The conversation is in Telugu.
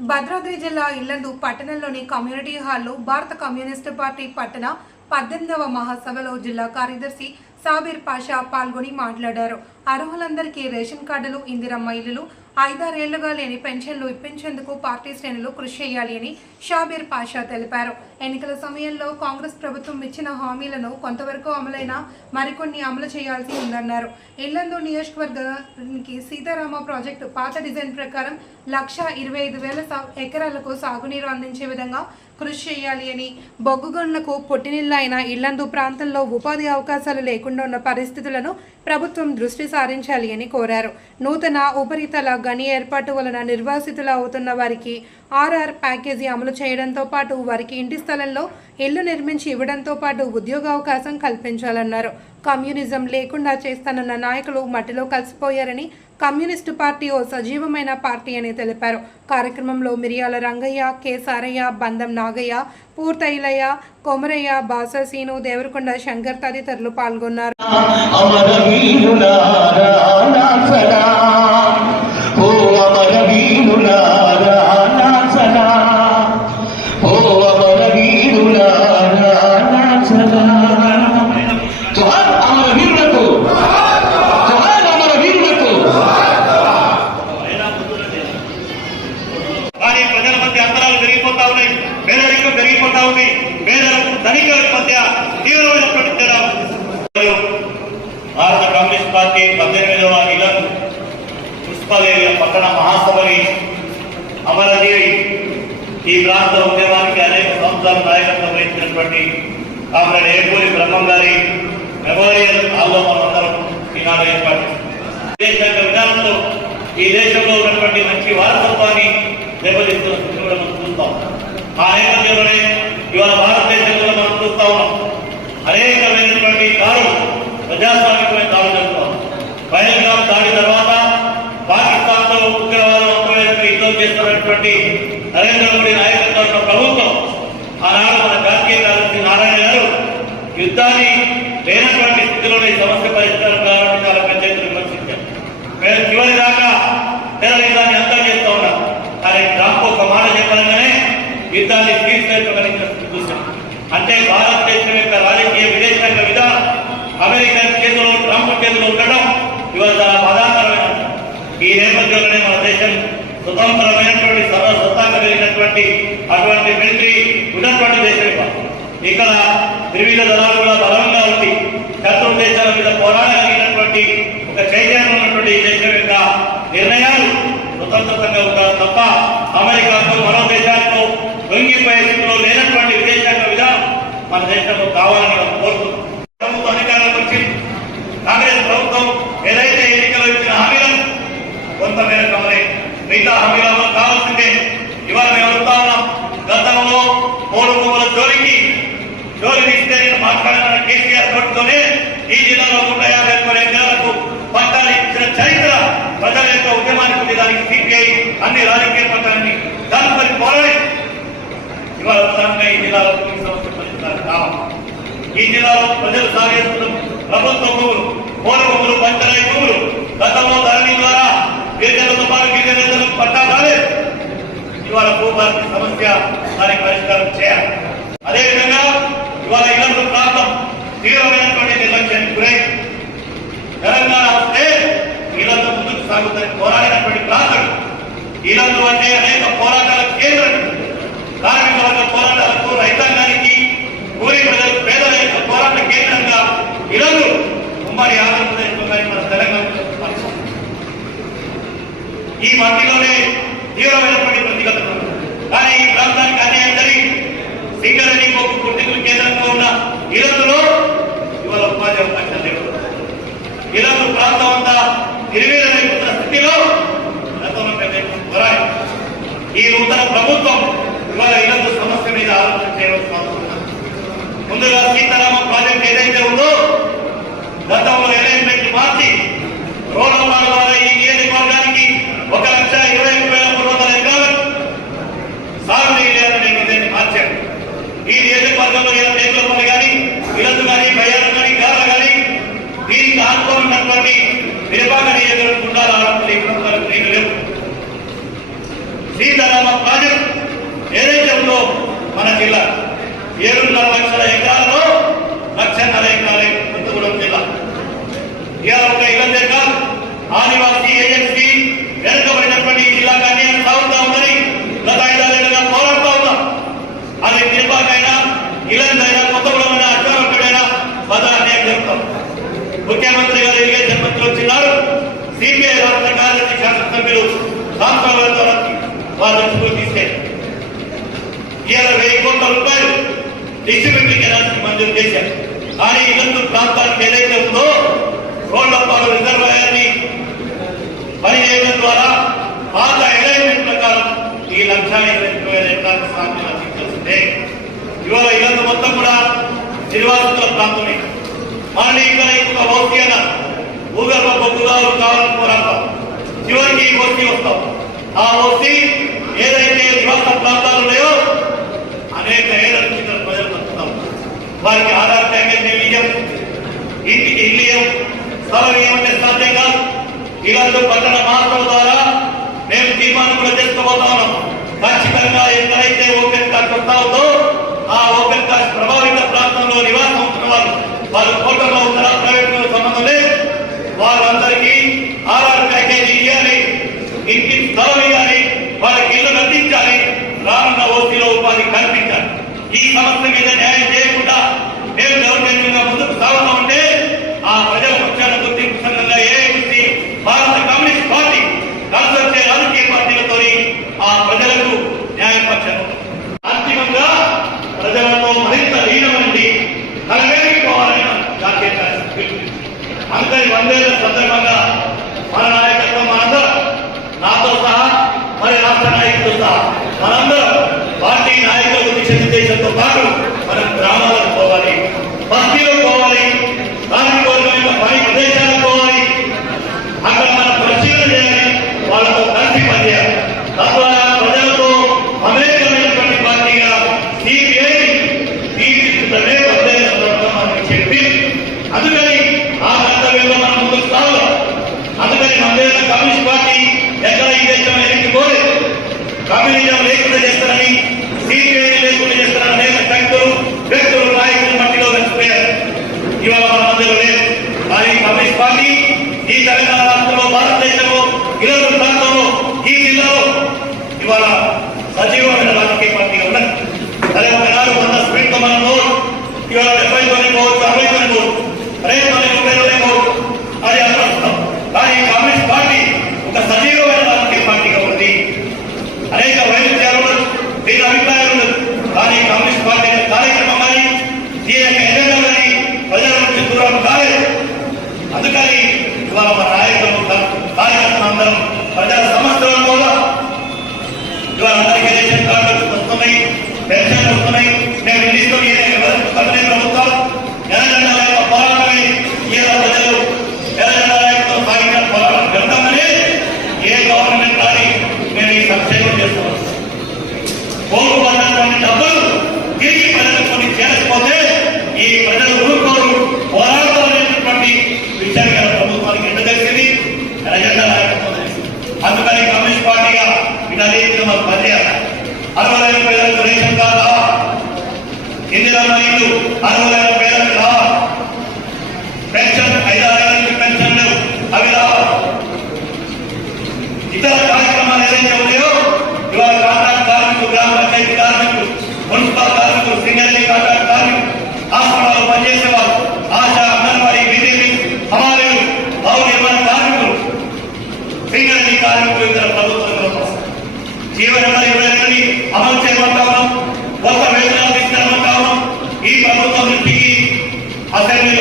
భద్రాద్రి జిల్లా ఇల్లందు పట్టణంలోని కమ్యూనిటీ హాల్లో భారత కమ్యూనిస్టు పార్టీ పట్టణ పద్దెనిమిదవ మహాసభలో జిల్లా కార్యదర్శి సాబీర్ పాషా పాల్గొని మాట్లాడారు. అర్హులందరికీ రేషన్ కార్డులు ఇందిరమ్మ ఇల్లులు ఐదారేళ్ళుగా లేని పెన్షన్లు ఇప్పించేందుకు పార్టీ శ్రేణులు కృషి చేయాలి అని షాబీర్ పాషా తెలిపారు. ఎన్నికల సమయంలో కాంగ్రెస్ ప్రభుత్వం ఇచ్చిన హామీలను కొంతవరకు అమలైనా మరికొన్ని అమలు చేయాల్సి ఉందన్నారు. ఇల్లందు నియోజకవర్గానికి సీతారామ ప్రాజెక్టు పాత డిజైన్ ప్రకారం లక్ష ఇరవై ఐదు వేల సా- ఎకరాలకు సాగునీరు అందించే విధంగా కృషి చేయాలి అని బొగ్గుగొండ్లకు పుట్టినిల్లు అయిన ఇల్లందు ప్రాంతంలో ఉపాధి అవకాశాలు లేకుండా ఉన్న పరిస్థితులను ప్రభుత్వం దృష్టి సారించాలి అని కోరారు. నూతన ఉపరితల గని ఏర్పాటు వలన నిర్వాసితులు అవుతున్న వారికి ఆర్ఆర్ ప్యాకేజీ అమలు చేయడంతో పాటు వారికి ఇంటి స్థలంలో ఇల్లు నిర్మించి ఇవ్వడంతో పాటు ఉద్యోగావకాశం కల్పించాలన్నారు. కమ్యూనిజం లేకుండా చేస్తానన్న నాయకులు మట్టిలో కలిసిపోయారని కమ్యూనిస్టు పార్టీ ఓ సజీవమైన పార్టీ అని తెలిపారు. కార్యక్రమంలో మిరియాల రంగయ్య కె. సారయ్య బందం నాగయ్య పూర్తయిలయ్య కొమరయ్య బాససీను దేవరకొండ శంకర్ తదితరులు పాల్గొన్నారు. పెరిగిపోతా ఉన్నాయి. పేదరికం పెరిగిపోతా ఉంది. పేదలకు ధనికుల మధ్య తీవ్రమైనటువంటి తేడా భారత కమ్యూనిస్ట్ పార్టీ పద్దెనిమిదవ ఇళ్ళను పుష్పదేవి పట్టణ మహాసభని అమరజీవి ఈ ప్రాంత ఉద్యమానికి అనేక సంవత్సరాలు నాయకత్వం వహించినటువంటి కామ్రేడ్ ఏపూరి బ్రహ్మం గారి మెమోరియల్ హాల్లో మనందరం ఈనాడు ఏర్పాటు విధానంలో ఈ దేశంలో ఉన్నటువంటి మంచి వారసత్వాన్ని దెబ్బతిస్తున్న చూస్తాం ఆ నేపథ్యంలోనే ఇవాళ భారతదేశంలో దేశం స్వతంత్రమైనటువంటి సర్వ కలిగినటువంటి అటువంటి మిలిటరీ ఉన్నటువంటి దేశం ఇక్కడ త్రివిధ దళాలు కూడా బలంగా ఉంది శత్రు దేశాల మీద పోరాడగలిగినటువంటి ఒక చైతన్యం ఉన్నటువంటి ఈ దేశం యొక్క నిర్ణయాలు స్వతంత్రంగా ఉంటారు తప్ప అమెరికాతో మరో దేశాలతో లొంగిపోయే లేనటువంటి విదేశాంగ విధానం మన దేశంలో కావాలని కోరుతున్నాం ప్రభుత్వం అధికారంలోకి వచ్చింది కాంగ్రెస్ ప్రభుత్వం ఏదైతే ఎన్నికలు ఇచ్చిన హామీలను కొంతమేరకు అమలై మిగతా హామీలు అమలు కావాల్సిందే ఇవాళ మేము అడుగుతా ఉన్నాం గతంలో మూడు భూముల జోలికి జోలి తీస్తే నేను మాట్లాడిన కేసీఆర్ ఈ జిల్లాలో నూట యాభై ఎకరాలకు పట్టాలు ఇచ్చిన చరిత్ర ప్రజల యొక్క ఉద్యమానికి ఉంది. దానికి సిపిఐ అన్ని రాజకీయ పట్టాలని దానిపై పోరాడి ఇవాళ ప్రధానంగా ఈ జిల్లాలో కావాలి ఈ జిల్లాలో ప్రజలు సాగేస్తున్న ప్రభుత్వ భూములు పౌర భూములు పంచాయతీ భూములు గతంలో ధరణి ద్వారా గిరిజనులతో పాటు గిరిజనులకు పట్టా రాలేదు ఇవాళ భూభారతి సమస్య దానికి పరిష్కారం చేయాలి. అదేవిధంగా ఇవాళ ఇల్లందు ప్రాంతం తీవ్రమైనటువంటి నిర్లక్ష్యానికి గురై తెలంగాణ వస్తే ఇళ్ళతో ముందుకు సాగుతాయి పోరాడినటువంటి ప్రాంతం. ఇల్లందు అంటే అనేక పోరాటాల కేంద్రం. కార్మిక వర్గ పోరాటాలకు రైతాంగానికి ఊరి ప్రజలు పేదల యొక్క పోరాట కేంద్రంగా ఇల్లందు ఉమ్మడి ఆంధ్రప్రదేశ్ మన తెలంగాణ ఈ మట్టిలోనే తీవ్రమైనటువంటి ప్రతిగత కానీ ఈ ప్రాంతానికి అన్యాయం జరిగి సింగరణి బొగ్గు పుట్టికల కేంద్రంగా ఉన్న ఇరవై ఇవాళ ఉపాధి అవకాశాలు లేవు ఇలందు ప్రాంతం అంతా నిర్వీర్యమైపోతున్న స్థితిలో గతంలో పెద్ద ఎత్తున పోరాడి ఈ నూతన ప్రభుత్వం ఇవాళ ఇలందు సమస్య మీద ఆలోచన చేయవలసిన అవసరం ఉంది. ముందుగా సీతారామ ప్రాజెక్ట్ ఏదైతే ఉందో గతంలో అరేంజ్మెంట్ మార్చి రోడ్ల ద్వారా ఈ నియోజకవర్గానికి ఒక లక్ష ఇరవై ఒక్క వేల మూడు వందల ఎకరాలు సాగునీరు లేదని నిధులని మార్చారు ఈ నియోజకవర్గంలో ఇలా టేకులపల్లి కానీ ఇలందు కానీ బయ్యారు కానీ గాల కానీ దీనికి ఆనుకొని ఉన్నటువంటి నిర్వాహక నియోజకవర్గం ఉండాలి నీళ్ళు లేవు సీత శ్రీరామ ప్రాజెక్ట్ ఏదైతే ఉందో మన జిల్లా. ఏడున్నర లక్షల ఎకరాల్లో లక్షన్నర ఎకరాలే కొత్తగూడెం జిల్లా. ఇవాళ ఒక ఇబ్బందే కాదు ఆదివాసీ ఏజెన్సీ వెనుకబడినటువంటి జిల్లా కానీ అన్యాయం సాగుతా ఉందని గత ఐదారేళ్ళుగా పోరాడుతూ ఉన్నాం. అది తిరుపాకైనా ఇలందైనా కొత్తగూడెమైనా అడ్డమైనా పదాన్ని అన్యాయం జరుగుతాం ముఖ్యమంత్రి గారు ఇరిగేషన్ మంత్రి వచ్చినారు. సిపిఐ రాష్ట్ర కార్యదర్శి శాసనసభ్యులు రాష్ట్రాలతో వారి ఇలా వెయ్యి కోట్ల రూపాయలు డిస్ట్రిబ్యూటరీ కెనాల్కి మంజూరు చేశారు. కానీ ఇల్లందు ప్రాంతానికి ఏదైతే ఉందో రోడ్లపాడు రిజర్వాయర్ని పని చేయడం ద్వారా పాత అలైన్మెంట్ ప్రకారం ఈ లక్ష ఇరవై ఒక్క ఎకరాలకు సాధ్యం అందించాల్సిందే ఇవాళ ఇల్లందు మొత్తం కూడా నిర్వాసితుల ప్రాంతమే. మళ్ళీ ఇక్కడ ఇంకొక భౌతికన భూగర్భ బొగ్గుగా కావాలని పోరాడతాం. చివరికి ఈ ఓసీ వస్తాం. ఆ వస్తీ ఏదైతే నివాస ప్రాంతాలు ఉన్నాయో అనేక ఏళ్ళ నుంచి ఇక్కడ ప్రజలు బతుకుతాం వారికి ఆధార్ ప్యాకేజ్ ఇయ్యం? ఇంటికి ఇల్లు ఇయ్యం? స్థలం ఏమంటే సాధ్యం కాదు. ఇలాంటి పట్టణ మార్పుల ద్వారా మేము తీర్మానం కూడా చేసుకోబోతా ఉన్నాం. ఖచ్చితంగా ఎక్కడైతే ఓపెన్ కాస్ట్ వస్తా ఉందో ఆ ఓపెన్ కాస్ట్ ప్రభావిత ప్రాంతంలో నివాసం ఉంటున్న వాళ్ళు వాళ్ళు కోటలో ఉన్నారా ప్రైవేట్ సంబంధం లేదు వాళ్ళందరికీ ఆధార్ ప్యాకేజీ ఇవ్వాలి ఇంటి స్థలం ఇవ్వాలి వాళ్ళకి ఇల్లు అందించాలి రానున్న ఓసీలో ఉపాధి కల్పించాలి. ఈ సమస్య మీద న్యాయం చేయకుండా మేము గవర్నమెంట్ మీద ముందుకు సాగుతూ ఉంటే ఆ ప్రజల పక్షాల గుర్తింపు సంఘంగా ఏఐసి భారత కమ్యూనిస్ట్ పార్టీ కలిసి వచ్చే రాజకీయ పార్టీలతో ఆ ప్రజలకు న్యాయం న్యాయపక్షం అంతిమంగా ప్రజలతో మరింత లీనమండి కలవేరిపోవాలని అందరి వందేళ్ళ సందర్భంగా మన నాయకత్వం మనందరం నాతో సహా మరి రాష్ట్ర నాయకులతో సహా మనందరం పార్టీ నాయకులకు దిశానిర్దేశంతో పాటు మనం గ్రామాలకు పోవాలి. బస్తీలో పోవాలి కార్మికోర్గమైన పని ప్రదేశాలకు పోవాలి అక్కడ మనం పరిశీలన చేయాలి వాళ్ళతో కలిసి పనిచేయాలి తద్వారా ప్రజలతో అమేకమైనటువంటి పార్టీగా సిపిఐ తీర్చిదిద్దమే వందేళ్ళ సందర్భంగా మనకి చెప్పి అందుకని ఆ కర్తవ్యంలో మనం ముందుకు సాగాలి అందుకని వందేళ్ళ కమ్యూనిస్ట్ పార్టీ ఎక్కడ ఈ దేశం ఎన్నికపోలేదు కమ్యూనిజం లేకుండా చేస్తారని సిపిఐ లేకుండా చేస్తారని అనేక శక్తులు వ్యక్తులు నాయకులు మట్టిలో కలిసిపోయారు ఇవాళ మన మధ్యలో లేదు కానీ కమ్యూనిస్ట్ పార్టీ ఈ తెలంగాణ రాష్ట్రంలో భారతదేశంలో ఇరవై ప్రాంతంలో ఈ జిల్లాలో ఇవాళ సజీవమైన రాజకీయ పార్టీగా ఉన్నది సరే ఒకనాడు వంద స్పీడ్తో మనం ఇవాళ డెబ్బై తొమ్మిది పోవచ్చు అరవై తొమ్మిది పోవచ్చు రేపు మన ముప్పై తొమ్మిది పోవచ్చు అది అనుకుంటున్నాం కానీ కాంగ్రెస్ పార్టీ ఒక సజీవమైన రాజకీయ పార్టీగా ఉంది. అనేక వైరుధ్యాలు ఉండొచ్చు దీని అభిప్రాయాలు ఉండదు కానీ కాంగ్రెస్ పార్టీ యొక్క కార్యక్రమం అని దీని యొక్క ఎజెండా కానీ ప్రజల నుంచి దూరం కాలేదు. అందుకని ఇవాళ మన నాయకులు కార్యకర్తలు అందరం ప్రజల సమస్యలు పెన్షన్లు వస్తున్నాయి మేము ప్రభుత్వం యొక్క పోరాటమే ప్రజలు సాగిన పోరాటం ఏ గవర్నమెంట్ కానీ మేము ఈ సంక్షేమం చేస్తున్నాం పోగుపడినటువంటి డబ్బులు తిరిగి కొన్ని ఈ ప్రజలు ఊరుకోరు. పోరాడతారనేటువంటి విషయాన్ని గల ప్రభుత్వానికి ఎంత తెలిసింది? ఎర్రజెండా నాయకత్వం అందుకని కమ్యూనిస్ట్ పార్టీగా వీటన్నిటిని మనం పనిచేయాలి అర్హులైన పేదలకు రేషన్ ఇల్లు అర్హులైన పేదలకు రావాలి పెన్షన్ ఐదారు నుంచి పెన్షన్లు అవి రావాలి ఇతర కార్యక్రమాలు ఏదైతే ఉన్నాయో ఇవాళ కాంట్రాక్ట్ కార్మికులు గ్రామ పంచాయతీ కార్మికులు మున్సిపల్ కార్మికులు కాంట్రాక్ట్ కార్మికులు హాస్పిటల్లో ఆశా అంగన్వాడీ బీజేపీ హమాలీలు భవన నిర్మాణ కార్మికులు కార్మికులు ఇతర జీవన పరిపాలనని అమలు చేయమంటా ఉన్నాం కొత్త వేతనాలు తీసుకురమంటా ప్రభుత్వం దృష్టికి అసెంబ్లీ